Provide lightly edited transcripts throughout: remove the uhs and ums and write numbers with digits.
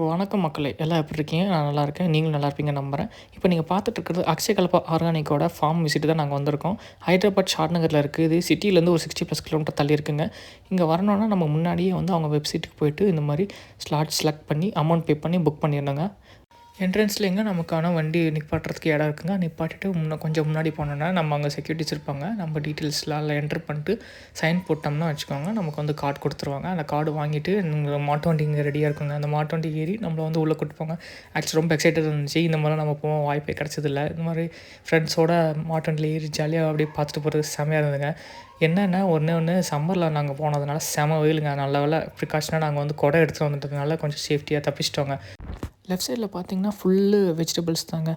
வணக்கம் மக்களே, எல்லாம் எப்படி இருக்கீங்க? நான் நல்லா இருக்கேன். நீங்களும் நல்லா இருப்பீங்கன்னு நம்புறேன். இப்போ நீங்க பார்த்துட்டு இருக்கிறது அக்ஷயகல்பா ஆர்கானிக்கோட ஃபார்ம் விசிட் தான் நாங்க வந்திருக்கோம். ஹைதராபாத் ஷாட் நகர்ல இருக்கு. இது சிட்டிலேருந்து ஒரு 60+ கிலோமீட்டர் தள்ளி இருக்குங்க. இங்க வரணும்னா நம்ம முன்னாடியே வந்து அவங்க வெப்சைட்டுக்கு போயிட்டு இந்த மாரி ஸ்லாட் செலக்ட் பண்ணி அமௌண்ட் பே பண்ணி புக் பண்ணிடணுங்க. என்ட்ரன்ஸ்லேங்க நமக்கான வண்டி நிப்பாட்டுறதுக்கு இடம் இருக்குங்க. நிப்பாட்டிட்டு கொஞ்சம் முன்னாடி போனோம்னா நம்ம அங்கே செக்யூரிட்டிஸ் இருப்பாங்க. நம்ம டீட்டெயில்ஸ்லாம் அதில் என்ட்ரு பண்ணிட்டு சைன் போட்டோம்னா வச்சுக்கோங்க, நமக்கு வந்து கார்டு கொடுத்துருவாங்க. அந்த கார்டு வாங்கிட்டு மாட்டு வண்டி இங்கே ரெடியாக இருக்குங்க. அந்த மாட்டு வண்டி ஏறி நம்மளை வந்து உள்ளே கூட்டு போங்க. ஆக்சுவலி ரொம்ப எக்ஸைட்டட் இருந்துச்சு. இந்த மாதிரிலாம் நம்ம போவோம் வாய்ப்பே கிடச்சதில்ல. இந்த மாதிரி ஃப்ரெண்ட்ஸோட மாட்டு வண்டியில் ஏறி ஜாலியாக அப்படியே பார்த்துட்டு போகிறது செம்மையாக இருந்ததுங்க. என்னென்னா ஒன்று சம்மரில் நாங்கள் போனதுனால செம வெயிலுங்க. நல்ல வேலை ப்ரிகாஷனாக நாங்கள் வந்து குடை எடுத்துகிட்டு வந்துட்டதுனால கொஞ்சம் சேஃப்டியாக தப்பிச்சிட்டோங்க. லெஃப்ட் சைடில் பார்த்தீங்கன்னா ஃபுல்லு வெஜிடபிள்ஸ் தாங்க.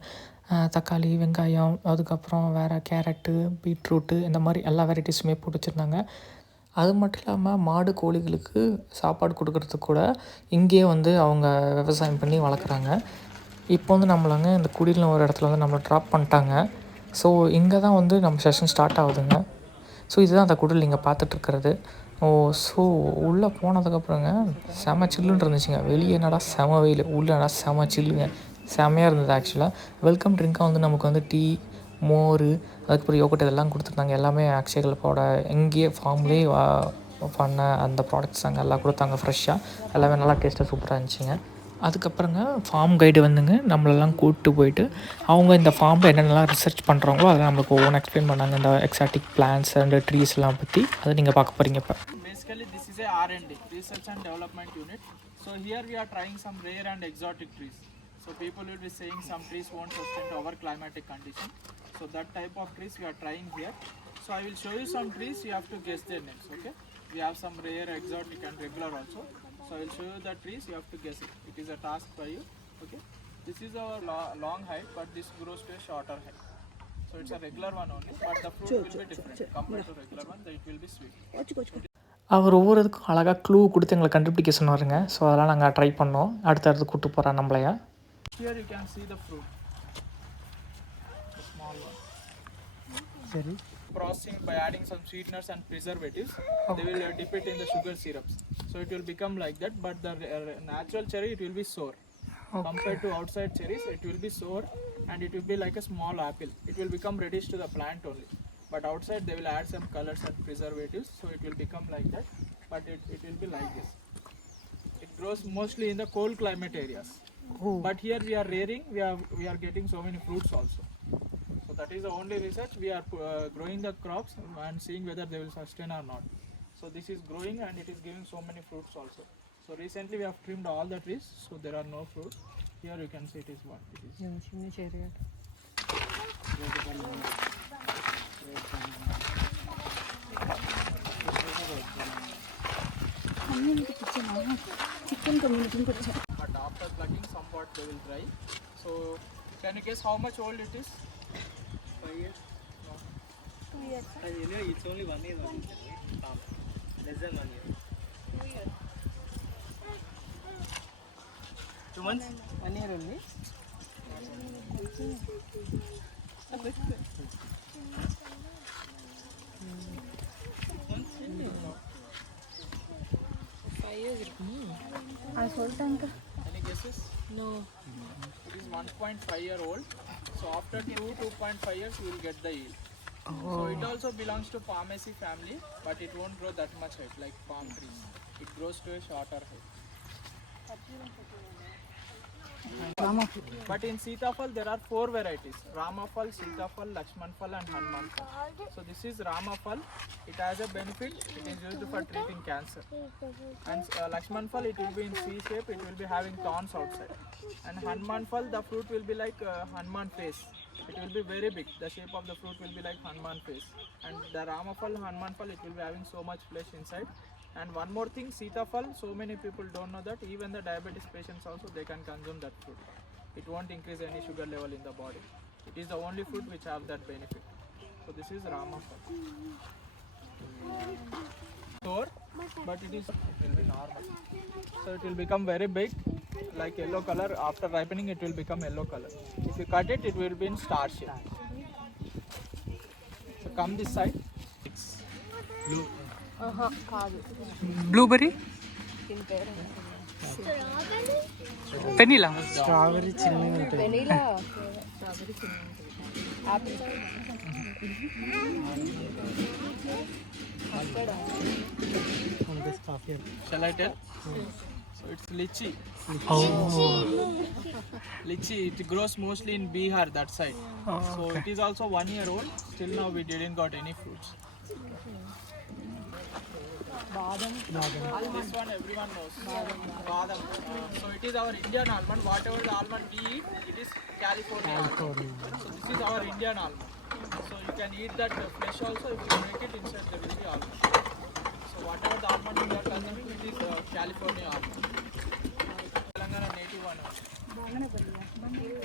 தக்காளி, வெங்காயம், அதுக்கப்புறம் வேறு கேரட்டு, பீட்ரூட்டு இந்த மாதிரி எல்லா வெரைட்டிஸுமே போட்டு வச்சுருந்தாங்க. அது மட்டும் இல்லாமல் மாடு கோழிகளுக்கு சாப்பாடு கொடுக்குறதுக்கு கூட இங்கேயே வந்து அவங்க விவசாயம் பண்ணி வளர்க்குறாங்க. இப்போ வந்து நம்மளங்க இந்த குடியில் ஒரு இடத்துல வந்து நம்மளை ட்ராப் பண்ணிட்டாங்க. ஸோ இங்கே தான் வந்து நம்ம செஷன் ஸ்டார்ட் ஆகுதுங்க. ஸோ இதுதான் அந்த குடில் நீங்கள் பார்த்துட்ருக்கிறது. ஸோ உள்ளே போனதுக்கப்புறங்க செம சில்லுன்னு இருந்துச்சுங்க. வெளியே என்னடா செம வெயில், உள்ளே என்னடா செம சில்லுங்க. செமையாக இருந்தது. ஆக்சுவலாக வெல்கம் ட்ரிங்காக வந்து நமக்கு வந்து டீ, மோர், அதுக்கப்புறம் யோகட் இதெல்லாம் கொடுத்துருந்தாங்க. எல்லாமே அக்ஷயகல்பாவோட இங்கேயே ஃபார்ம்லேயே பண்ண அந்த ப்ராடக்ட்ஸ் அங்கே எல்லாம் கொடுத்தாங்க ஃப்ரெஷ்ஷாக. எல்லாமே நல்லா டேஸ்ட்டாக சூப்பராக இருந்துச்சுங்க. அதுக்கப்புறங்க ஃபார்ம் கைடு வந்துங்க நம்மளெல்லாம் கூப்பிட்டு போயிட்டு அவங்க இந்த ஃபார்மில் என்னென்னலாம் ரிசர்ச் பண்ணுறாங்களோ அதை நம்மளுக்கு ஒவ்வொன்று எக்ஸ்பிளைன் பண்ணாங்க. இந்த எக்ஸாட்டிக் பிளான்ட்ஸ் அண்ட் ட்ரீஸ்லாம் பற்றி அதை நீங்கள் பார்க்க போகிறீங்க. இப்போ basically this is a R&D, research and development unit. So here we are trying some rare and exotic trees. So people will be saying some trees won't sustain to our climatic condition. So that type of trees we are trying here. So I will show you some trees, you have to guess their names, okay? We have some rare, exotic and regular also. So I will show you the trees, you have to guess it. It is a task for you, okay? This is our long height, but this grows to a shorter height. So it's a regular one only, but the fruit will be different compared to regular one. It will be sweet. அவர் ஒவ்வொருத்துக்கும் அழகாக clue கொடுத்து எங்களை கண்டுபிடிக்க சொன்னாருங்க. So அதெல்லாம் நாங்கள் try பண்ணோம். அடுத்தடுத்து கூப்பிட்டு போகிறோம் நம்மளையா. Here you can see the fruit, the small one. சரி. Processing by adding some sweeteners and preservatives, they will dip it in the sugar syrups. So it will become like that, but the natural cherry it will be sour. Compared to outside cherries, it will be sour and it will be like a small apple. It will become reddish to the plant only. But outside they will add some colors and preservatives, so it will become like that. But it will be like this. It grows mostly in the cold climate areas. But here we are rearing, we are getting so many fruits also. So that is the only research. We are growing the crops and seeing whether they will sustain or not. So this is growing and it is giving so many fruits also. So recently we have trimmed all the trees, so there are no fruits. Here you can see it is what it is. But after plugging, somewhat they will dry. So can you guess how much old it is? 5 years? No. 2 years. It's only 1 year. Less than 1 year. 2 years. 2 months? 1 year only. Any guesses? No. It is 1.5 year old. So after 2.5 years you will get the yield. So it also belongs to Pharmacy family, but it won't grow that much height like palm trees. It grows to a shorter height. But in Sitafal there are 4 varieties: Ramafal, Sitafal, Lakshmanfal and Hanumanfal. So this is Ramafal. It has a benefit. It is used for treating cancer. And Lakshmanfal, it will be in C shape. It will be having thorns outside. And Hanumanfal, the fruit will be like Hanuman face. It will be very big. The shape of the fruit will be like Hanuman face. And the Ramafal, Hanumanfal, it will be having so much flesh inside. And one more thing, Sitafal, so many people don't know that even the diabetes patients also they can consume that fruit. It won't increase any sugar level in the body. It is the only fruit which have that benefit. So this is Ramafal. Sour, but it will be normal. So it will become very big, like yellow color. After ripening, it will become yellow color. If you cut it, it will be in star shape. So come this side. Blue. కాదు blueberry. దీని పేరు Strawberry? Vanilla strawberry చిన్నగా ఉంటుంది. Vanilla strawberry apple coffee. Shall I tell? So it's lychee. Lychee, it grows mostly in Bihar, that side. So it is also 1 year old. Still now we didn't got any fruits. This one everyone knows. Badam. So it is our Indian almond. Whatever the almond we eat, it is California almond. So this is our Indian almond. So you can eat that flesh also. If you break it inside, there will be almond. So whatever the almond you are consuming, it is California almond. Telangana native one.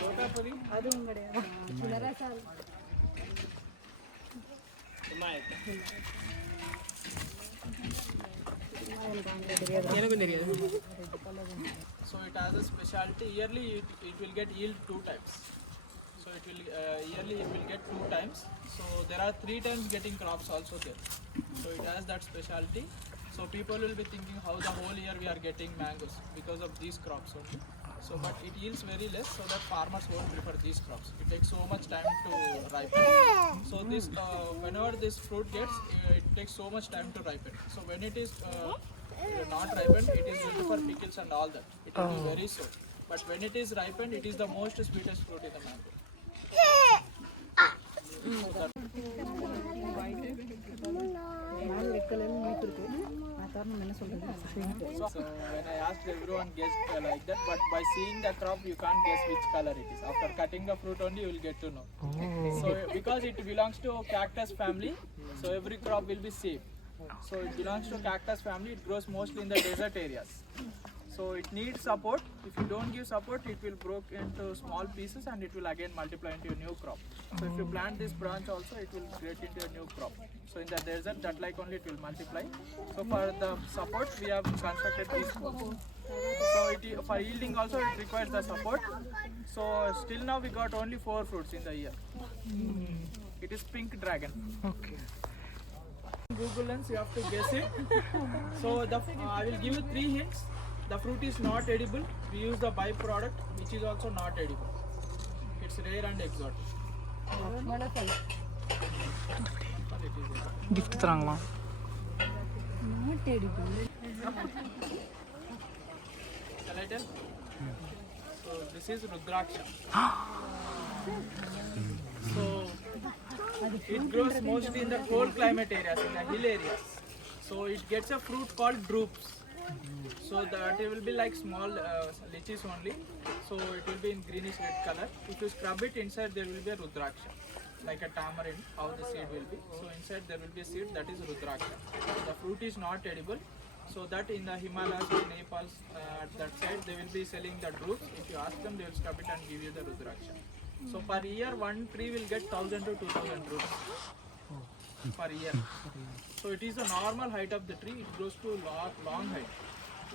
Totapuri. ಅದು ಉಂಗಡೆ ರಸಾಲು So it has a specialty. Yearly it will get yield 2 times. So it will yearly it will get 2 times. So there are 3 times getting crops also there. So it has that specialty. So people will be thinking how the whole year we are getting mangoes because of these crops only. So but it yields very less, so that farmers won't prefer these crops. It takes so much time to ripen. So this whenever this fruit gets, it takes so much time to ripen. So when it is not ripened, it is good for pickles and all that. It will be very sour. But when it is ripened, it is the most sweetest fruit in the mango. So when I asked, everyone guessed like that, but by seeing the crop you can't guess which color it is. After cutting the fruit only you will get to know. So because it belongs to cactus family, so every crop will be safe. So it belongs to cactus family. It grows mostly in the desert areas. So it needs support. If you don't give support, it will break into small pieces and it will again multiply into a new crop. So if you plant this branch also, it will get into a new crop. So in the desert, that like only it will multiply. So for the support, we have constructed these poles. So for yielding also, it requires the support. So still now we got only 4 fruits in the year. It is pink dragon. Okay. Google lens, you have to guess it. So I will give you 3 hints. The fruit is not edible. We use the byproduct, which is also not edible. It's rare and exotic. But it is edible. gift தராங்களா? Shall I tell? So this is Rudraksha. So it grows mostly in the cold climate areas, in the hill areas. So it gets a fruit called drupes. So that it will be like small lychees only. So it will be in greenish red color. If you scrub it inside, there will be a Rudraksha, like a tamarind, how the seed will be. So inside there will be a seed, that is Rudraksha. The fruit is not edible. So that in the Himalayas, in Nepal, that side they will be selling the drupes. If you ask them, they will scrub it and give you the Rudraksha. So per year, one tree will get 1,000 to 2,000 drupes per year. So it is the normal height of the tree. It grows to long height.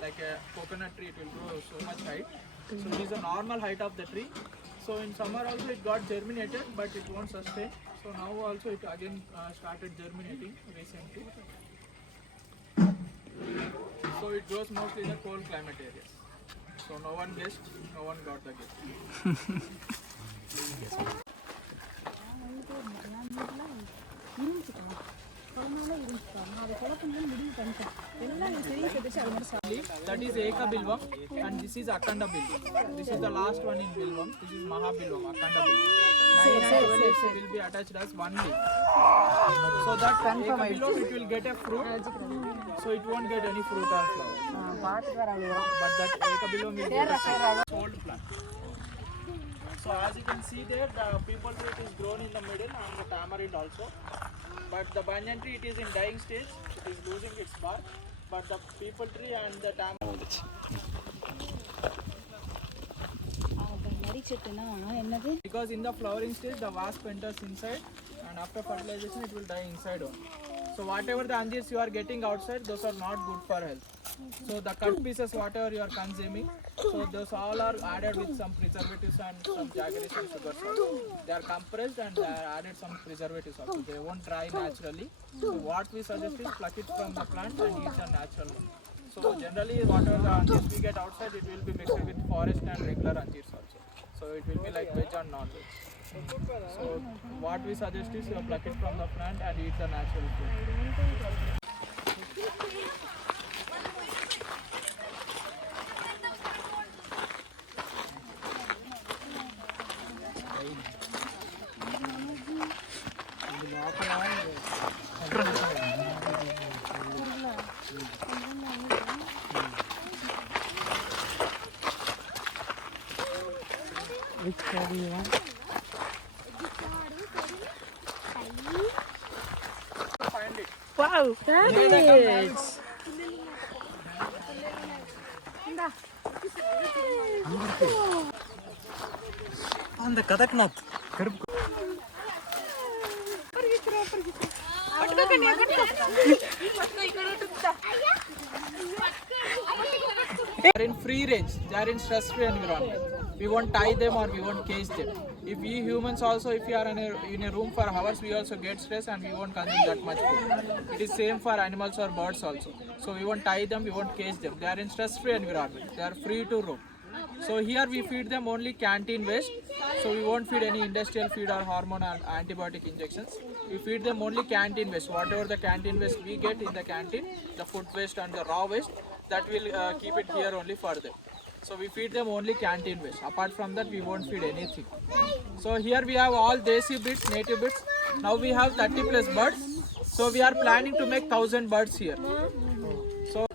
Like a coconut tree, it will grow so much height. So it is the normal height of the tree. So in summer also it got germinated, but it won't sustain. So now also it again started germinating recently. So it grows mostly in the cold climate areas. So no one guessed, no one got the guess. That is Eka Bilvam and this is Akanda Bilvam. This is the last one in Bilvam. This is Mahabilvam, Akanda Bilvam. 9 and 12 leaves will be attached as one leaf. So that Eka Bilvam, it will get a fruit. So it won't get any fruit or flower. But that Eka Bilvam will get a sold plant. So as you can see there, the people tree is grown in the middle and the tamarind also. But the banyan tree, it is in dying stage. It is losing its bark. But the people tree and the tamarind. Because in the flowering stage, the wasp enters inside, and after fertilization, it will die inside only. So whatever the anjers you are getting outside, those are not good for health. So the cut pieces, whatever you are consuming, so those all are added with some preservatives and some jaggeries and sugars also. They are compressed and they are added some preservatives also. They won't dry naturally. So what we suggest is pluck it from the plant and eat the natural one. So generally, whatever the anjeers we get outside, it will be mixed with forest and regular anjeers also. So it will be like veg and non-veg. So what we suggest is you pluck it from the plant and eat the natural food. Which side you want? Find it. Wow, rabbits! On the Kadaknath. They are in free range, they are in stress-free environment. We won't tie them or we won't cage them. If we humans also, if we are in a room for hours, we also get stressed and we won't consume that much food. It is same for animals or birds also. So we won't tie them, we won't cage them. They are in stress-free environment. They are free to roam. So here we feed them only canteen waste. So we won't feed any industrial feed or hormone and antibiotic injections. We feed them only canteen waste. Whatever the canteen waste we get in the canteen, the food waste and the raw waste, that will keep it here only for them. So we feed them only canteen waste. Apart from that, we won't feed anything. So here we have all desi breeds, native breeds. Now we have 30 plus birds. So we are planning to make 1000 birds here. So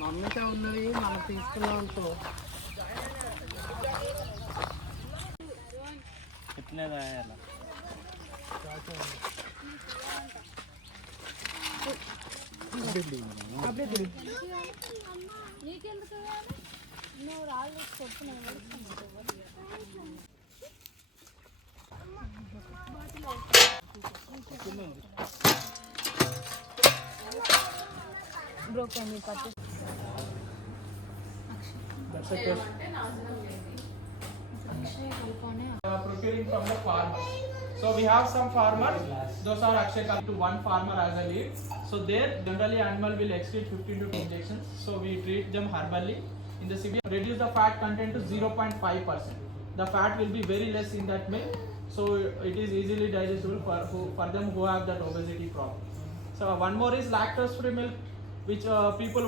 మమ్మీతో ఉన్నవి మనం తీసుకున్నాం అనుకో. कितने रहेगा నీకెందుకు నువ్వు రాళ్ళు కొట్టుకున్నావు. బ్రోకెన్ పచ్చి procuring from the farmer. So we have some farmers, those are Akshayakalpa to one farmer as a lead. So there generally animal will exceed 15 to 20 injections. So we treat them herbally. In the CBA, reduce the fat content to 0.5%. The fat will be very less in that milk. So it is easily digestible for them who have that obesity problem. So one more is lactose free milk, which people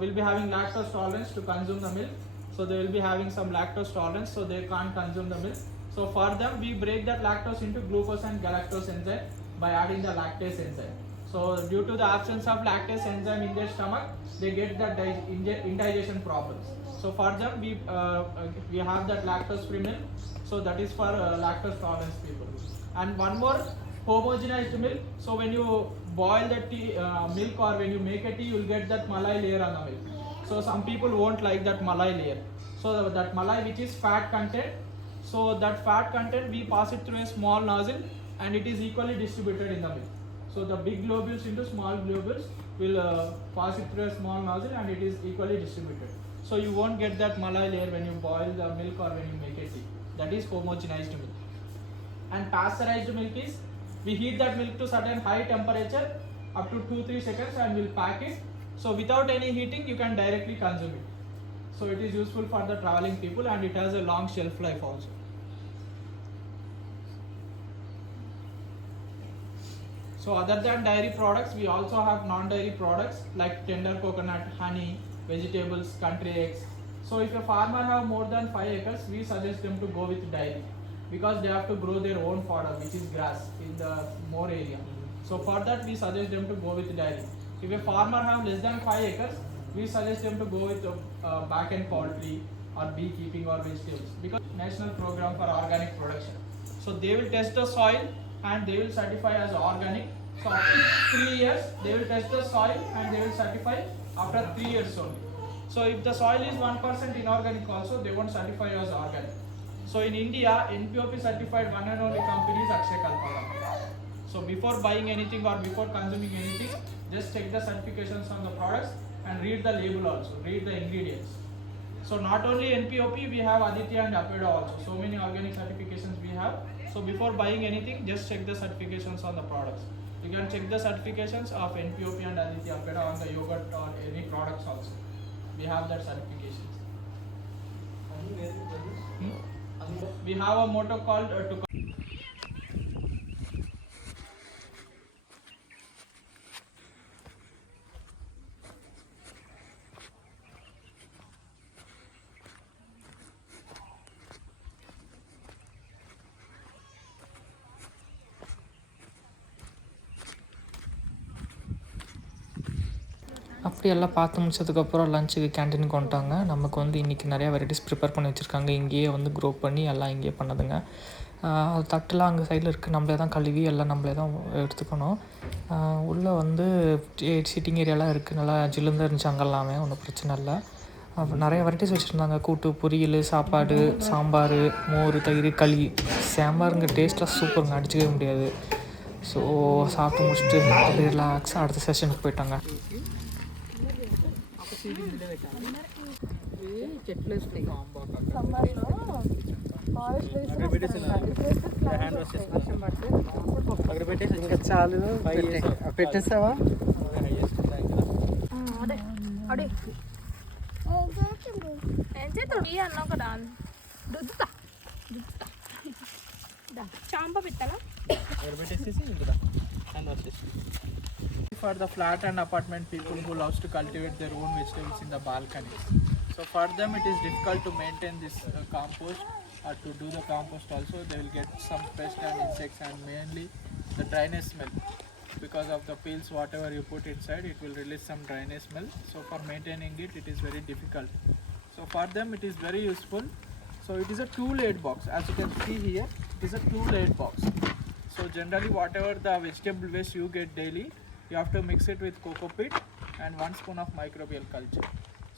will be having lactose tolerance to consume the milk. So they will be having some lactose tolerance, so they can't consume the milk. So for them, we break that lactose into glucose and galactose enzyme by adding the lactase enzyme. So due to the absence of lactase enzyme in their stomach, they get that indigestion problems. So for them, we have that lactose free milk. So that is for lactose tolerance people. And one more, homogenized milk. So when you boil the tea, milk, or when you make a tea, you will get that malai layer on the milk. So some people won't like that malai layer. So that malai, which is fat content, so that fat content we pass it through a small nozzle and it is equally distributed in the milk. So the big globules into small globules will pass it through a small nozzle and it is equally distributed. So you won't get that malai layer when you boil the milk or when you make a tea. That is homogenized milk. And pasteurized milk is, we heat that milk to certain high temperature up to 2-3 seconds and we'll pack it. So without any heating, you can directly consume it. So it is useful for the traveling people and it has a long shelf life also. So other than dairy products, we also have non-dairy products like tender coconut, honey, vegetables, country eggs. So if a farmer have more than 5 acres, we suggest them to go with dairy because they have to grow their own fodder, which is grass, in the more area. So for that, we suggest them to go with dairy. If a farmer have less than 5 acres, we suggest them to go with back-end poultry or beekeeping or vegetables because National Program for Organic Production. So they will test the soil and they will certify as organic. So after 3 years, they will test the soil and they will certify after 3 years only. So if the soil is 1% inorganic also, they won't certify as organic. So in India, NPOP certified one and only company is Akshayakalpa. So before buying anything or before consuming anything, just check the certifications on the products and read the label also, read the ingredients. So not only NPOP, we have Aditya and Apeda also. So many organic certifications we have. So before buying anything, just check the certifications on the products. You can check the certifications of NPOP and Aditya Apeda on the yogurt or any products also. We have that certifications. We have a motto called to அப்படியெல்லாம் பார்த்து முடிச்சதுக்கப்புறம் லஞ்சுக்கு கேன்டீனுக்கு வந்துட்டாங்க. நமக்கு வந்து இன்றைக்கி நிறையா varieties prepare பண்ணி வச்சுருக்காங்க. இங்கேயே வந்து க்ரோ பண்ணி எல்லாம் இங்கேயே பண்ணுதுங்க. தட்டுலாம் அங்கே சைடில் இருக்குது. நம்மளே தான் கழுவி எல்லாம் நம்மளே தான் எடுத்துக்கணும். உள்ளே வந்து சீட்டிங் ஏரியாலாம் இருக்குது. நல்லா ஜில்லுன்னு இருந்துச்சு அங்கெல்லாமே, ஒன்றும் பிரச்சனை இல்லை. அப்புறம் நிறைய வெரைட்டிஸ் வச்சுருந்தாங்க. கூட்டு, பொரியல், சாப்பாடு, சாம்பார், மோர், தயிர், களி. சாம்பாருங்க டேஸ்ட்டாக சூப்பருங்க, அடிச்சிக்கவே முடியாது. ஸோ சாப்பிட்டு முடிச்சுட்டு அப்படியே ரிலாக்ஸாக அடுத்த செஷனுக்கு போயிட்டாங்க. చెట్లు వేసుకుని సమ్మర్లో ఫారెస్ట్ అక్కడ పెట్టేసి ఇంకా చాలు పెట్టేసావా? అడే ఏం చేస్తాడు ఈ అన్న ఒక రుద్దుతా చాంప పెట్టాలా? అక్కడ పెట్టేసేసి ఇంకా హ్యాండ్ వాష్ చేసి. for the flat and apartment people who loves to cultivate their own vegetables in the balconies. So for them it is difficult to maintain this compost or to do the compost also. They will get some pests and insects and mainly the dryness smell. Because of the peels whatever you put inside, it will release some dryness smell. So for maintaining it, it is very difficult. So for them it is very useful. So it is a 2-layered box. As you can see here, it is a 2-layered box. So generally whatever the vegetable waste you get daily, you have to mix it with coco peat and 1 spoon of microbial culture.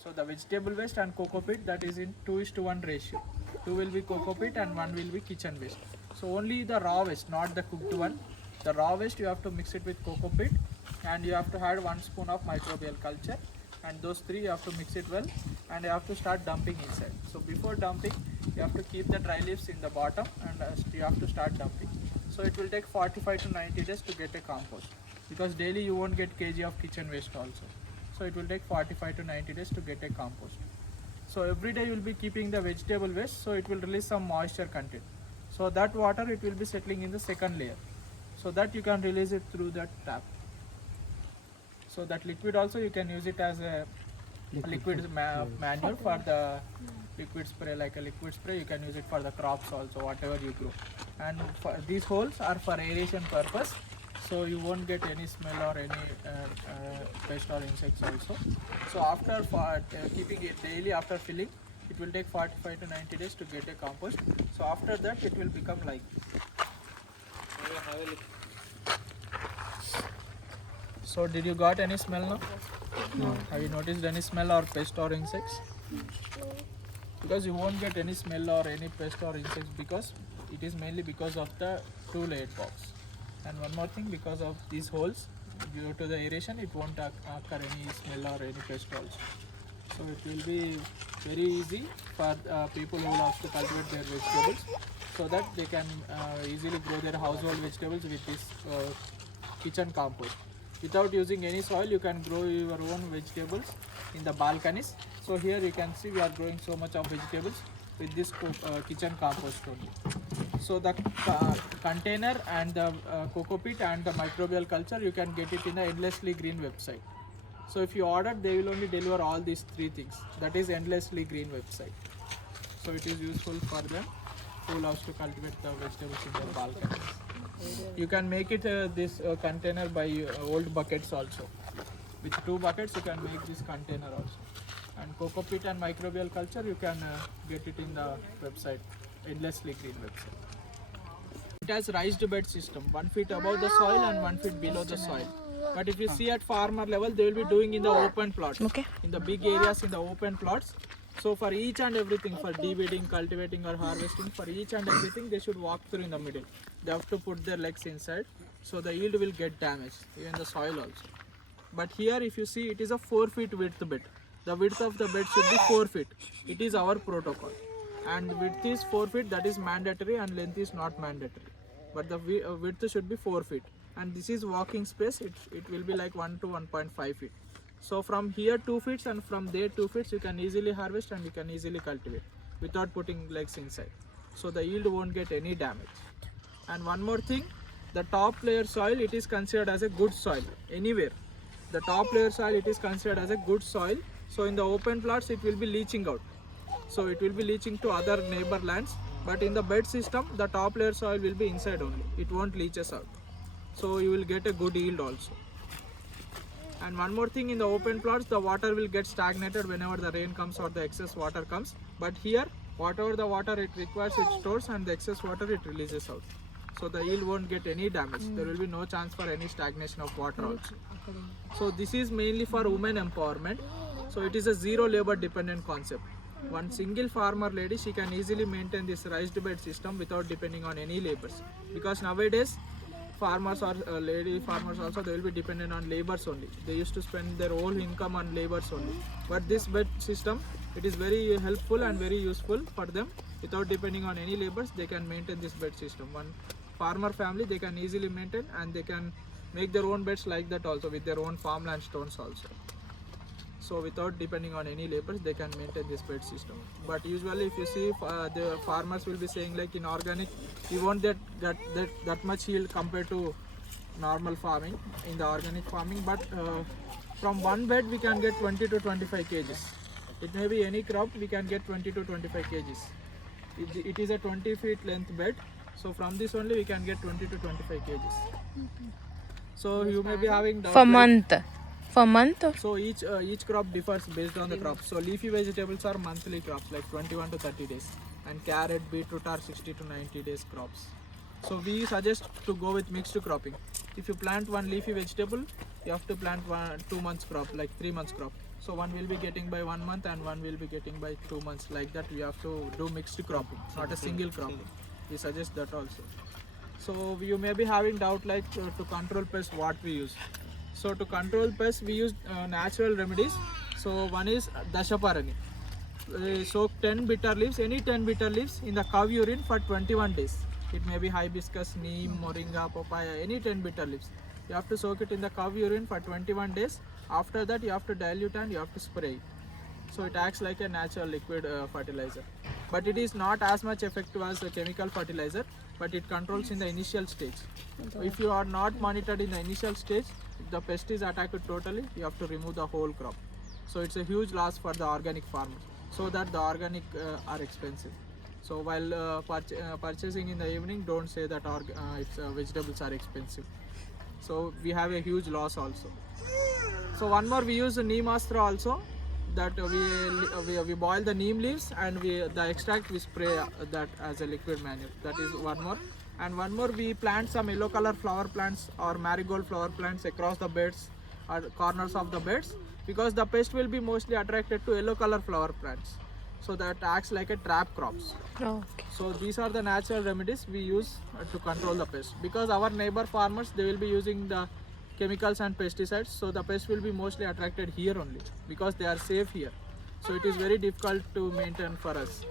So the vegetable waste and coco peat, that is in 2:1 ratio. 2 will be coco peat and 1 will be kitchen waste. So only the raw waste, not the cooked one. The raw waste you have to mix it with coco peat and you have to add 1 spoon of microbial culture, and those 3 you have to mix it well and you have to start dumping inside. So before dumping, you have to keep the dry leaves in the bottom and you have to start dumping. So it will take 45 to 90 days to get a compost, because daily you won't get kg of kitchen waste also. So it will take 45 to 90 days to get a compost. So every day you will be keeping the vegetable waste, so it will release some moisture content. So that water it will be settling in the second layer, so that you can release it through that tap. So that liquid also you can use it as a liquid manure for the liquid spray, like a liquid spray. You can use it for the crops also, whatever you grow. And for these holes are for aeration purpose, so you won't get any smell or any pest or insects also. So after keeping it daily, after filling, it will take 45 to 90 days to get a compost. So after that it will become like. So did you got any smell now? No. Have you noticed any smell or pest or insects? Because you won't get any smell or any pest or insects, because it is mainly because of the 2-layered box. And one more thing, because of these holes, due to the aeration, it won't occur any smell or any pest also. So it will be very easy for people who love to cultivate their vegetables, so that they can easily grow their household vegetables with this kitchen compost. Without using any soil, you can grow your own vegetables in the balconies. So here you can see we are growing so much of vegetables with this kitchen compost only. So the container and the coco peat and the microbial culture, you can get it in the Endlessly Green website. So if you order, they will only deliver all these 3 things. That is Endlessly Green website. So it is useful for them who loves to cultivate the vegetables in their balconies. You can make it this container by old buckets also. With 2 buckets you can make this container also. And coco peat and microbial culture, you can get it in the website, Endlessly Green website. It has raised bed system, 1 feet above the soil and 1 feet below the soil. But if you see at farmer level, they will be doing in the open plots. Okay. In the big areas, in the open plots, So for each and everything, for de-weeding, cultivating or harvesting, for each and everything they should walk through in the middle. They have to put their legs inside, so the yield will get damaged, even the soil also. But here if you see, it is a 4 feet width bed. The width of the bed should be 4 feet. It is our protocol. And width is 4 feet, that is mandatory, and length is not mandatory. But the width should be 4 feet. And this is walking space, it will be like 1 to 1.5 feet. So from here 2 feet and from there 2 feet, you can easily harvest and you can easily cultivate without putting legs inside. So the yield won't get any damage. And one more thing, the top layer soil, it is considered as a good soil anywhere. The top layer soil, it is considered as a good soil. So in the open plots it will be leaching out. So it will be leaching to other neighbor lands. But in the bed system, the top layer soil will be inside only. It won't leach us out. So you will get a good yield also. And one more thing, in the open plots, the water will get stagnated whenever the rain comes or the excess water comes. But here, whatever the water it requires, it stores, and the excess water it releases out. So the yield won't get any damage. There will be no chance for any stagnation of water also. So this is mainly for women empowerment. So it is a zero labor dependent concept. One single farmer lady, she can easily maintain this raised bed system without depending on any labors. Because nowadays, farmers or lady farmers also, they will be dependent on labors only. They used to spend their whole income on labors only. But this bed system, it is very helpful and very useful for them. Without depending on any labors, they can maintain this bed system. One farmer family, they can easily maintain, and they can make their own beds like that also, with their own farmland stones also. So without depending on any labors, they can maintain this bed system. But usually if you see, the farmers will be saying like, in organic we won't get that much yield compared to normal farming, in the organic farming. But from one bed we can get 20 to 25 kgs. It may be any crop, we can get 20 to 25 kgs. It is a 20 feet length bed, so from this only we can get 20 to 25 kgs. So you may be having doubt For like, month. For month? so each crop differs based on the crop. So leafy vegetables are monthly crops, like 21 to 30 days, and carrot, beetroot are 60 to 90 days crops. So we suggest to go with mixed cropping. If you plant one leafy vegetable, you have to plant 2 months crop, like 3 months crop. So one will be getting by 1 month and one will be getting by 2 months. Like that we have to do mixed cropping, not a single cropping. We suggest that also. So you may be having doubt like, to control pests, what we use. So to control pests, we use natural remedies. So one is Dashaparani. Soak 10 bitter leaves, any 10 bitter leaves in the cow urine for 21 days. It may be hibiscus, neem, moringa, papaya, any 10 bitter leaves. You have to soak it in the cow urine for 21 days. After that you have to dilute and you have to spray it. So it acts like a natural liquid fertilizer. But it is not as much effective as a chemical fertilizer, but it controls in the initial stage. If you are not monitored in the initial stage, if the pest is attacked totally, you have to remove the whole crop. So it's a huge loss for the organic farmer. So that the organic are expensive. So while purchasing in the evening, don't say that vegetables are expensive. So we have a huge loss also. So one more, we use neem astra also. That we boil the neem leaves and the extract we spray that as a liquid manure. That is one more. And one more, we plant some yellow color flower plants or marigold flower plants across the beds or corners of the beds, because the pest will be mostly attracted to yellow color flower plants. So that acts like a trap crops. Okay. So these are the natural remedies we use to control the pest. Because our neighbor farmers, they will be using the chemicals and pesticides, so the pest will be mostly attracted here only, because they are safe here. So it is very difficult to maintain for us.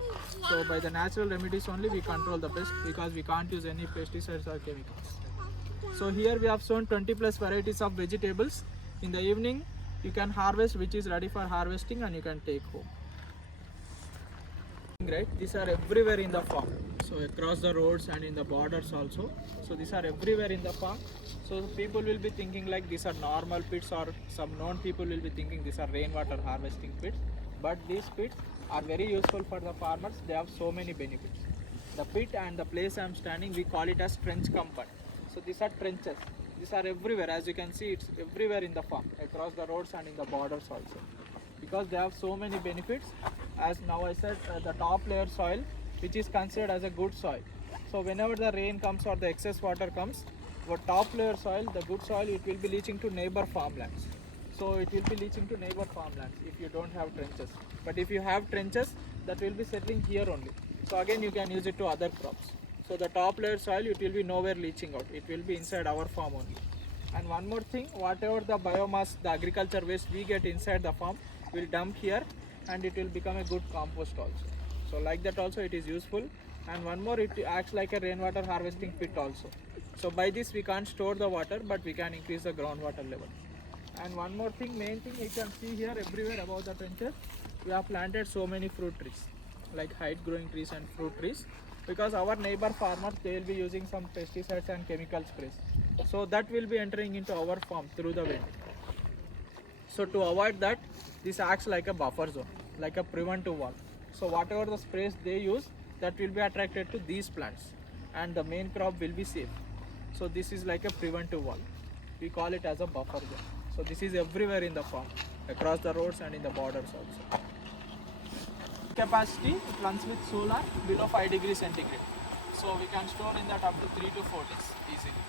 So by the natural remedies only we control the pest, because we can't use any pesticides or chemicals. So here we have shown 20 plus varieties of vegetables. In the evening you can harvest which is ready for harvesting and you can take home. Right, these are everywhere in the farm, so across the roads and in the borders also. So these are everywhere in the farm. So people will be thinking like these are normal pits, or some known people will be thinking these are rainwater harvesting pits. But these pits are very useful for the farmers. They have so many benefits. The pit and the place I am standing, we call it as trench compound. So these are trenches. These are everywhere. As you can see, it's everywhere in the farm, across the roads and in the borders also. Because they have so many benefits. As now I said, the top layer soil, which is considered as a good soil. So whenever the rain comes or the excess water comes, the top layer soil, the good soil, it will be leaching to neighbor farmlands. So it will be leaching to neighbor farmlands if you don't have trenches. But if you have trenches, that will be settling here only. So again you can use it to other crops. So the top layer soil, it will be nowhere leaching out. It will be inside our farm only. And one more thing, whatever the biomass, the agriculture waste we get inside the farm, will dump here and it will become a good compost also. So like that also it is useful. And one more, it acts like a rainwater harvesting pit also. So by this we can't store the water, but we can increase the groundwater level. And one more thing, main thing you can see here everywhere above the trenches, we have planted so many fruit trees, like height growing trees and fruit trees, because our neighbor farmers, they will be using some pesticides and chemical sprays. So that will be entering into our farm through the wind. So to avoid that, this acts like a buffer zone, like a preventive wall. So whatever the sprays they use, that will be attracted to these plants and the main crop will be safe. So this is like a preventive wall. We call it as a buffer zone. So this is everywhere in the farm, across the roads and in the borders also. Capacity, it runs with solar below 5 degrees centigrade. So we can store in that up to 3 to 4 days easily.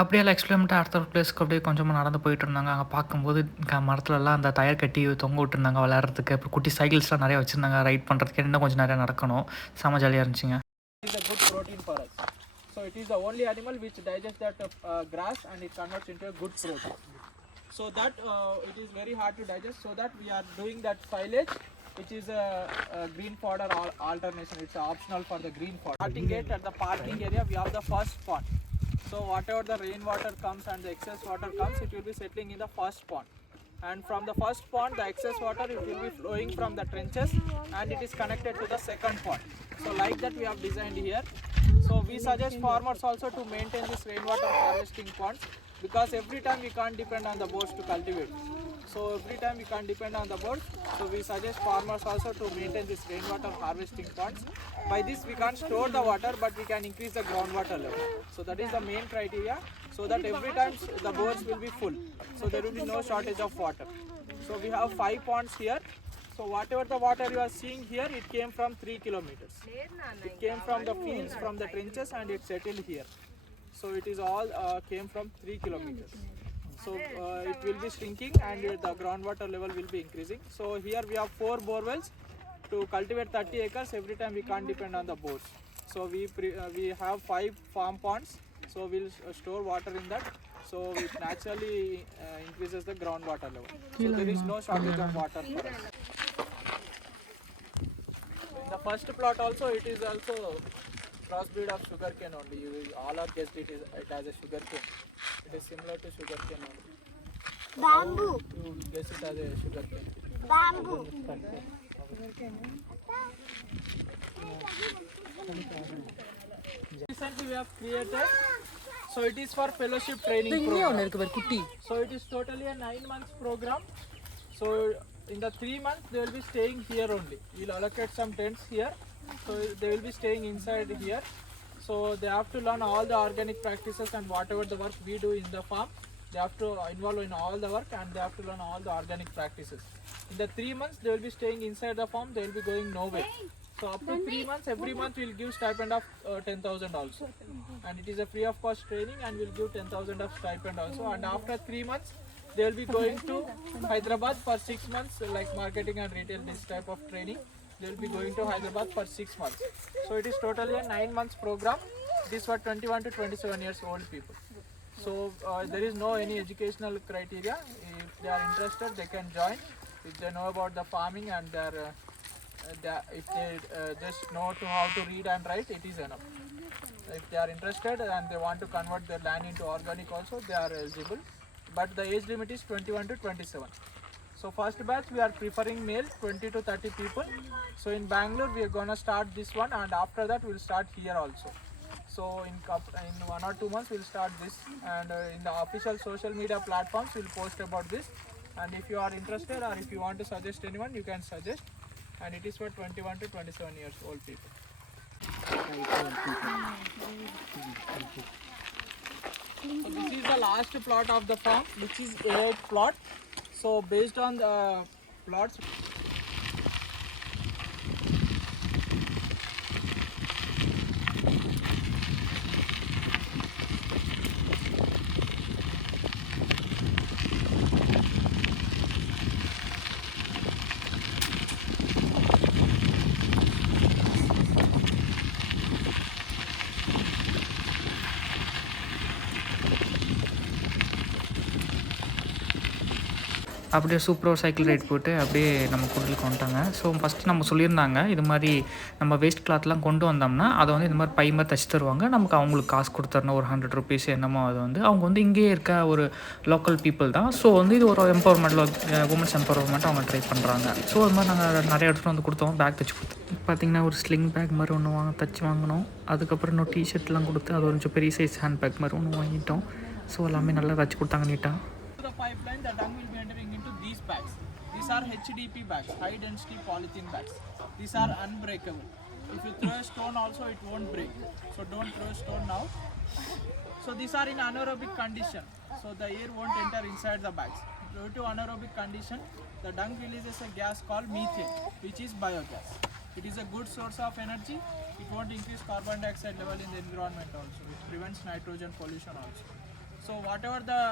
அப்படியே எக்ஸ்பிளமெண்ட்டாக அடுத்த பிளேஸ்க்கு அப்படியே கொஞ்சமாக நடந்து போயிட்டு இருந்தாங்க. அங்கே பார்க்கும்போது மரத்துலலாம் அந்த டயர் கட்டி தொங்க விட்டுருந்தாங்க விளையாடுறதுக்கு. அப்புறம் குட்டி சைக்கிள்ஸ்லாம் நிறையா வச்சுருந்தாங்க ரைட் பண்ணுறதுக்கு. இன்னும் கொஞ்சம் நிறையா நடக்கணும். செம ஜாலியாக இருந்துச்சுங்க. It is a good protein for us. So it is the only animal which digests that grass and it converts into a good protein. So that it is very hard to digest. So that we are doing that silage, which is a green fodder alternation. It's optional for the green fodder. Starting gate at the parking area, we have the first pond. So whatever the rainwater comes and the excess water comes, it will be settling in the first pond. And from the first pond, the excess water, it will be flowing from the trenches and it is connected to the second pond. So like that we have designed here. So we suggest farmers also to maintain this rainwater harvesting ponds, because every time we can't depend on the boats to cultivate. So every time we can't depend on the boats, so we suggest farmers also to maintain this rainwater harvesting ponds. By this we can't store the water, but we can increase the groundwater level. So that is the main criteria, so that every time the bores will be full, so there will be no shortage of water. So we have 5 ponds here. So whatever the water you are seeing here, it came from 3 kilometers. It came from the fields, from the trenches, and it settled here. So it is all came from 3 kilometers. So it will be shrinking and the groundwater level will be increasing. So here we have 4 borewells to cultivate 30 acres. Every time we can't depend on the bores. So we have 5 farm ponds. So we'll store water in that. So it naturally increases the groundwater level. So there is no shortage of water for us. In the first plot also, it is also crossbreed of sugarcane only. You will all are guessed it as a sugarcane. It is similar to sugarcane only. Bamboo. You guess it as a sugarcane. Bamboo. Recently we have created, so it is for fellowship training program. So it is totally a 9 months program. So in the 3 months they will be staying here only. We will allocate some tents here. So they will be staying inside here. So they have to learn all the organic practices and whatever the work we do in the farm. They have to involve in all the work and they have to learn all the organic practices. In the 3 months they will be staying inside the farm. They will be going nowhere. So up to 3 months, every month we will give stipend of 10,000 also. And it is a free of cost training and we will give 10,000 of stipend also. And after 3 months, they will be going to Hyderabad for 6 months, like marketing and retail, this type of training. They will be going to Hyderabad for 6 months. So it is totally a 9 months program. It is for 21 to 27 years old people. So there is no any educational criteria. If they are interested, they can join. If they know about the farming and if they just know how to read and write, it is enough. If they are interested and they want to convert their land into organic also, they are eligible. But the age limit is 21 to 27. So first batch we are preferring male, 20 to 30 people. So in Bangalore we are gonna start this one, and after that we will start here also. So in 1 or 2 months we will start this, and in the official social media platforms we will post about this. And if you are interested or if you want to suggest anyone, you can suggest. And it is for 21 to 27 years old people. So this is the last plot of the farm, which is a plot. So based on the plots, அப்படியே சூப்பராக cycle right போட்டு அப்படியே நம்ம கூட்டில் வந்துட்டாங்க. So first நம்ம சொல்லியிருந்தாங்க இது மாதிரி நம்ம வேஸ்ட் கிளாத்லாம் கொண்டு வந்தோம்னா அதை வந்து இந்த மாதிரி பை மாதிரி தச்சு தருவாங்க, நமக்கு அவங்களுக்கு காசு கொடுத்துறணும் ஒரு 100 rupees என்னமோ. அது வந்து அவங்க வந்து இங்கேயே இருக்க ஒரு லோக்கல் பீப்புள் தான். ஸோ வந்து இது ஒரு எம்பவர்மெண்ட், உமன்ஸ் எம்பவர்மெண்ட் அவங்க ட்ரை பண்ணுறாங்க. ஸோ அது மாதிரி நாங்கள் நிறைய இடத்துல வந்து கொடுத்தோம், பேக் தைச்சி கொடுத்தோம். பார்த்திங்கன்னா ஒரு ஸ்லிங் பேக் மாதிரி ஒன்று தச்சு வாங்கினோம். அதுக்கப்புறம் இன்னும் டிஷர்ட்லாம் கொடுத்து அது கொஞ்சம் பெரிய சைஸ் ஹேண்ட் பேக் மாதிரி ஒன்று வாங்கிட்டோம். ஸோ எல்லாமே நல்லா தச்சு கொடுத்தாங்க நீட்டாக. the pipeline, the dung will be entering into these bags. These are HDP bags, high density polythene bags. These are unbreakable. If you throw a stone also, it won't break. So don't throw a stone now. So these are in anaerobic condition. So the air won't enter inside the bags. Due to anaerobic condition, the dung releases a gas called methane, which is biogas. It is a good source of energy. It won't increase carbon dioxide level in the environment also. It prevents nitrogen pollution also. So whatever the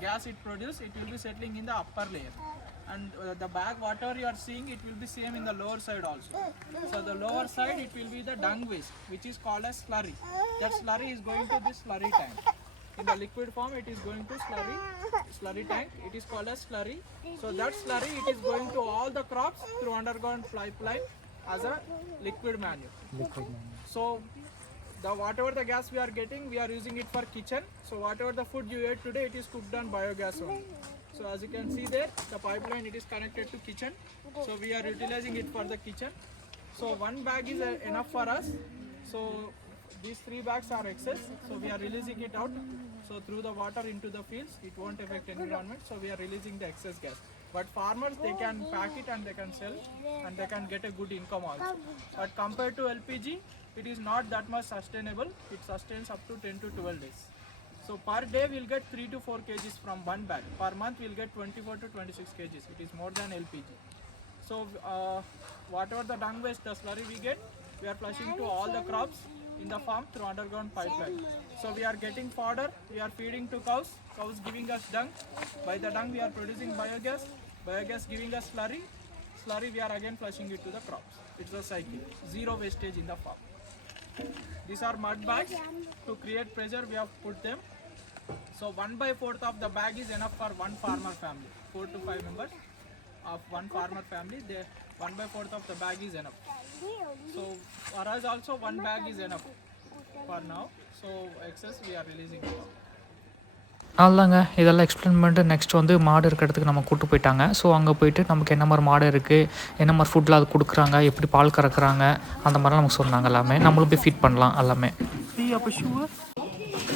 gas it produces, it will be settling in the upper layer. And the bag, whatever you are seeing, it will be same in the lower side also. So the lower side, it will be the dung waste, which is called as slurry. That slurry is going to this slurry tank. In the liquid form, it is going to slurry tank. It is called as slurry. So that slurry, it is going to all the crops through underground pipeline as a liquid manure. So whatever the gas we are getting, we are using it for kitchen. So whatever the food you ate today, it is cooked on biogas only. So as you can see there, the pipeline, it is connected to kitchen. So we are utilizing it for the kitchen. So one bag is enough for us. So these 3 bags are excess. So we are releasing it out. So through the water into the fields, it won't affect environment. So we are releasing the excess gas. But farmers, they can pack it and they can sell and they can get a good income also. But compared to LPG, it is not that much sustainable. It sustains up to 10 to 12 days. So per day we'll get 3 to 4 kgs from one bag. Per month we'll get 24 to 26 kgs. It is more than LPG. So whatever the dung waste, the slurry we get, we are flushing to all the crops in the farm through underground pipeline. So we are getting fodder, we are feeding to cows, cows giving us dung. By the dung we are producing biogas, biogas giving us slurry, slurry we are again flushing it to the crops. It's a cycle, zero wastage in the farm. These are mud bags. To create pressure, we have put them. So 1/4 of the bag is enough for one farmer family. 4 to 5 members of one farmer family. 1/4 of the bag is enough. So for us also 1 bag is enough for now. So excess we are releasing it. அவ்வளோதாங்க, இதெல்லாம் explain பண்ணிட்டு next வந்து மாடு இருக்கிற இடத்துக்கு நம்ம கூப்பிட்டு போயிட்டாங்க. ஸோ அங்கே போயிட்டு நமக்கு என்ன மாதிரி மாடு இருக்குது, என்ன மாதிரி ஃபுட்லாம் அது கொடுக்குறாங்க, எப்படி பால் கறக்குறாங்க, அந்த மாதிரிலாம் நமக்கு சொன்னாங்க. எல்லாமே நம்மளும் போய் ஃபீட் பண்ணலாம் எல்லாமே.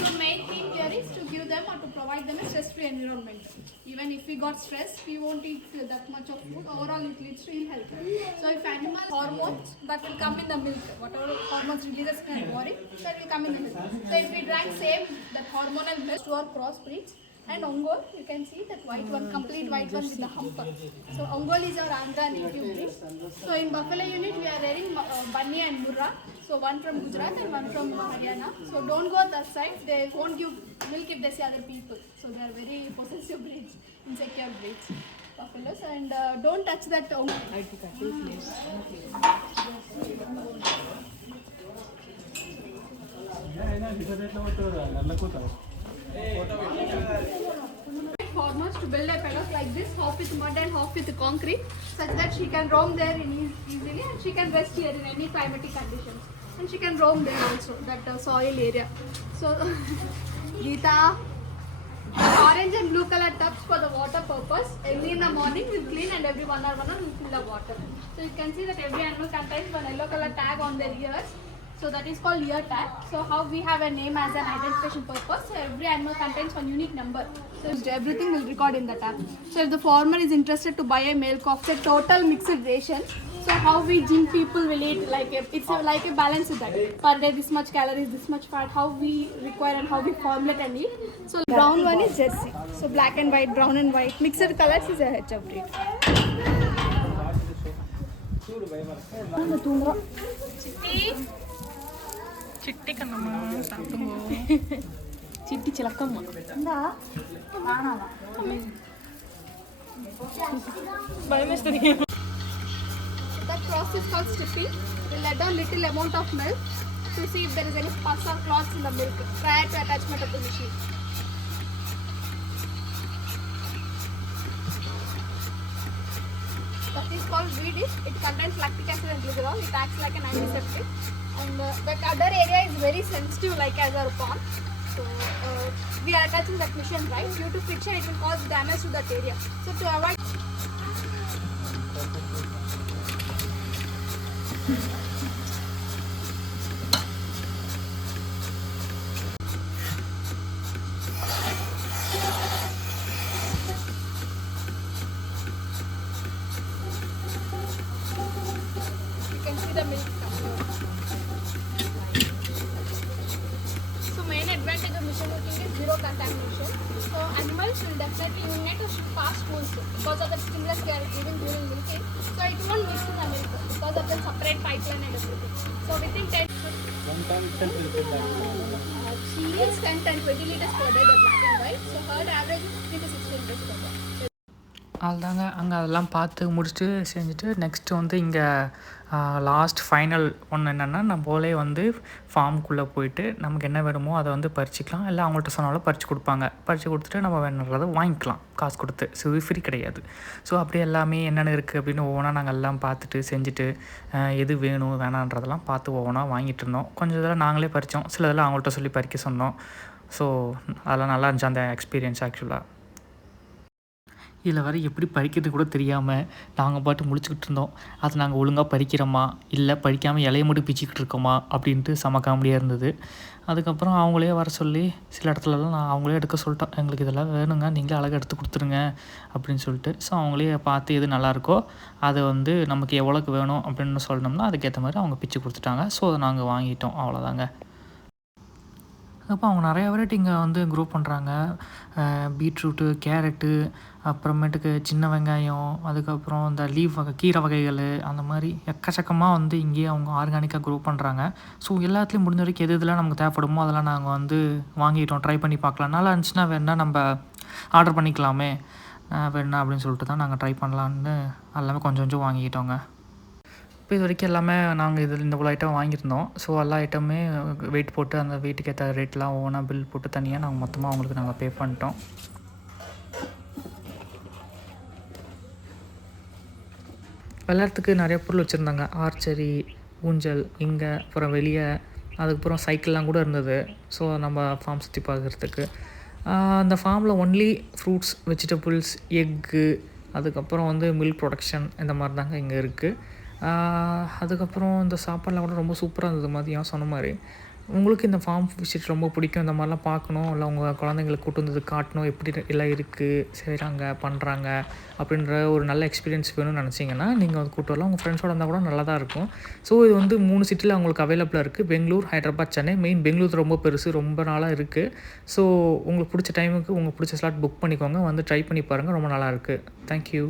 The main thing here is to give them or to provide them a stress-free environment. Even if we got stressed, we won't eat that much of food. Overall, it leads to ill health. So if animal hormones that will come in the milk, whatever hormones releases in our body, that will come in the milk. So if we drank same that hormonal milk to our crossbreeds. And Ongol, you can see that white one, complete white one with the hump. So Ongol is our Andhra native breed. So in buffalo unit, we are rearing Bunny and Murrah. So one from Gujarat and one from Haryana. So don't go that side. They won't give milk if they see other people. So they are very possessive breeds, insecure breeds, buffaloes. And don't touch that Ongol. Farmers to build a paddock like this, half with mud and half with concrete, such that she can roam there easily and she can rest here in any climatic conditions. And she can roam there also, that soil area. So, Geeta, orange and blue color tubs for the water purpose. Early in the morning we'll clean and every 1 hour we'll fill the water. So you can see that every animal contains one yellow color tag on their ears. So that is called ear tag. So how we have a name as an identification purpose. So every animal contains one unique number. So everything will record in the tag. So if the farmer is interested to buy a milk of the total mixed ration, so how we gym people will eat, like like a balanced diet. Per day this much calories, this much fat, how we require and how we formulate and eat. So brown one is Jersey. So black and white, brown and white, mixed colors is a HF breed. చిట్టి కన్నమ్మా సాப்பிடுங்கோ చిట్టి చిలకమ్మ భయమేస్తుంది. That process is called stripping. We'll add a little amount of milk to see if there is any pus or clots in the milk prior to attachment of the machine. That is called V-dish. It contains lactic acid and glycerol. It acts like an antiseptic. And the other area is very sensitive, like as our palm. So we are attaching that machine, right? Due to friction, it will cause damage to that area. So to avoid. You can see the milk coming. So main advantage of machine working is zero contamination. So animals will definitely urinate or should pass stools because of the stimulus they are giving during milking. So it won't mix in the milk because of the separate pipeline and everything. So within 10 she needs 10-20 liters per day, the black and white. So her average is 3 to 6 liters per day. அதுதாங்க அங்கே அதெல்லாம் பார்த்து முடிச்சுட்டு செஞ்சுட்டு next வந்து இங்கே last final ஒன்று என்னென்னா நம்மளே வந்து ஃபார்முக்குள்ளே போயிட்டு நமக்கு என்ன வேணுமோ அதை வந்து பறிச்சிக்கலாம், இல்லை அவங்கள்ட்ட சொன்னாலும் பறித்து கொடுப்பாங்க. பறித்து கொடுத்துட்டு நம்ம வேணுன்றதை வாங்கிக்கலாம் காசு கொடுத்து. ஸோ ஃப்ரீ கிடையாது. ஸோ அப்படியே எல்லாமே என்னென்ன இருக்குது அப்படின்னு ஒவ்வொன்றா நாங்கள் எல்லாம் பார்த்துட்டு செஞ்சுட்டு எது வேணும் வேணான்றதெல்லாம் பார்த்து ஒவ்வொன்றா வாங்கிட்டு இருந்தோம். கொஞ்சம் இதெல்லாம் நாங்களே பறித்தோம், சில இதெல்லாம் அவங்கள்ட்ட சொல்லி பறிக்க சொன்னோம். ஸோ அதெல்லாம் நல்லா இருந்துச்சு அந்த எக்ஸ்பீரியன்ஸ் ஆக்சுவலாக. இதில் வர எப்படி பறிக்கிறது கூட தெரியாமல் நாங்கள் பாட்டு முழிச்சுக்கிட்டு இருந்தோம். அது நாங்கள் ஒழுங்காக பறிக்கிறோமா இல்லை பறிக்காமல் இலையை மட்டும் பிச்சுக்கிட்டு இருக்கோமா அப்படின்ட்டு செம காமெடியாக இருந்தது. அதுக்கப்புறம் அவங்களே வர சொல்லி சில இடத்துலலாம் நான் அவங்களே எடுக்க சொல்லிட்டோம், எங்களுக்கு இதெல்லாம் வேணுங்க நீங்களே அழகாக எடுத்து கொடுத்துருங்க அப்படின்னு சொல்லிட்டு. ஸோ அவங்களே பார்த்து எது நல்லாயிருக்கோ அதை வந்து நமக்கு எவ்வளோக்கு வேணும் அப்படின்னு சொன்னோம்னா அதுக்கேற்ற மாதிரி அவங்க பிச்சு கொடுத்துட்டாங்க. ஸோ அதை நாங்கள் வாங்கிட்டோம், அவ்வளோதாங்க. அப்போ அவங்க நிறையா வெரைட்டி இங்கே வந்து க்ரோ பண்ணுறாங்க. பீட்ரூட்டு, கேரட்டு, அப்புறமேட்டுக்கு சின்ன வெங்காயம், அதுக்கப்புறம் இந்த லீவ் வகை கீரை வகைகள், அந்த மாதிரி எக்கச்சக்கமாக வந்து இங்கேயே அவங்க ஆர்கானிக்காக க்ரோ பண்ணுறாங்க. ஸோ எல்லாத்துலேயும் முடிஞ்ச வரைக்கும் எது இதெல்லாம் நமக்கு தேவைப்படுமோ அதெல்லாம் நாங்கள் வந்து வாங்கிட்டோம், ட்ரை பண்ணி பார்க்கலாம். நல்லா இருந்துச்சுன்னா வேணா நம்ம ஆர்டர் பண்ணிக்கலாமே வேணா அப்படின்னு சொல்லிட்டு தான் நாங்கள் ட்ரை பண்ணலான்னு எல்லாமே கொஞ்சம் கொஞ்சம் வாங்கிக்கிட்டோங்க. இப்போ இது வரைக்கும் எல்லாமே நாங்கள் இதில் இந்த இவ்வளோ ஐட்டம் வாங்கியிருந்தோம். ஸோ எல்லா ஐட்டமே வெயிட் போட்டு அந்த வெயிட்டுக்கு ஏற்ற ரேட்லாம் ஒவ்வொன்றா பில் போட்டு தனியாக நாங்கள் மொத்தமாக அவங்களுக்கு நாங்கள் பே பண்ணிட்டோம். விளையாட்டுக்கு நிறைய பொருள் வச்சுருந்தாங்க. ஆர்ச்சரி, ஊஞ்சல் இங்கே, அப்புறம் வெளியே, அதுக்கப்புறம் சைக்கிள்லாம் கூட இருந்தது. ஸோ நம்ம ஃபார்ம் சுற்றி பார்க்குறதுக்கு அந்த ஃபார்மில் ஒன்லி ஃப்ரூட்ஸ், வெஜிடபிள்ஸ், எக்கு, அதுக்கப்புறம் வந்து மில்க் ப்ரொடக்ஷன் இந்த மாதிரி தாங்க இங்கே இருக்குது. அதுக்கப்புறம் இந்த சாப்பாடெலாம் கூட ரொம்ப சூப்பராக இருந்தது. மதியம் சொன்ன மாதிரி உங்களுக்கு இந்த ஃபார்ம் விசிட் ரொம்ப பிடிக்கும், இந்த மாதிரிலாம் பார்க்கணும், இல்லை உங்கள் குழந்தைங்களுக்கு கூட்டு வந்தது காட்டணும், எப்படி எல்லாம் இருக்குது செய்கிறாங்க பண்ணுறாங்க அப்படின்ற ஒரு நல்ல எக்ஸ்பீரியன்ஸ் வேணும்னு நினச்சிங்கன்னா நீங்கள் வந்து கூட்டு வரலாம். உங்கள் ஃப்ரெண்ட்ஸோடு இருந்தால் கூட நல்லா தான் இருக்கும். ஸோ இது வந்து 3 சிட்டியில் அவங்களுக்கு அவைலபிளாக இருக்குது. பெங்களூர், ஹைதராபாத், சென்னை. மெயின் பெங்களூர் ரொம்ப பெருசு, ரொம்ப நாளாக இருக்குது. ஸோ உங்களுக்கு பிடிச்ச டைமுக்கு உங்களுக்கு பிடிச்ச ஸ்லாட் புக் பண்ணிக்கோங்க, வந்து ட்ரை பண்ணி பாருங்கள், ரொம்ப நல்லாயிருக்கு. தேங்க்யூ.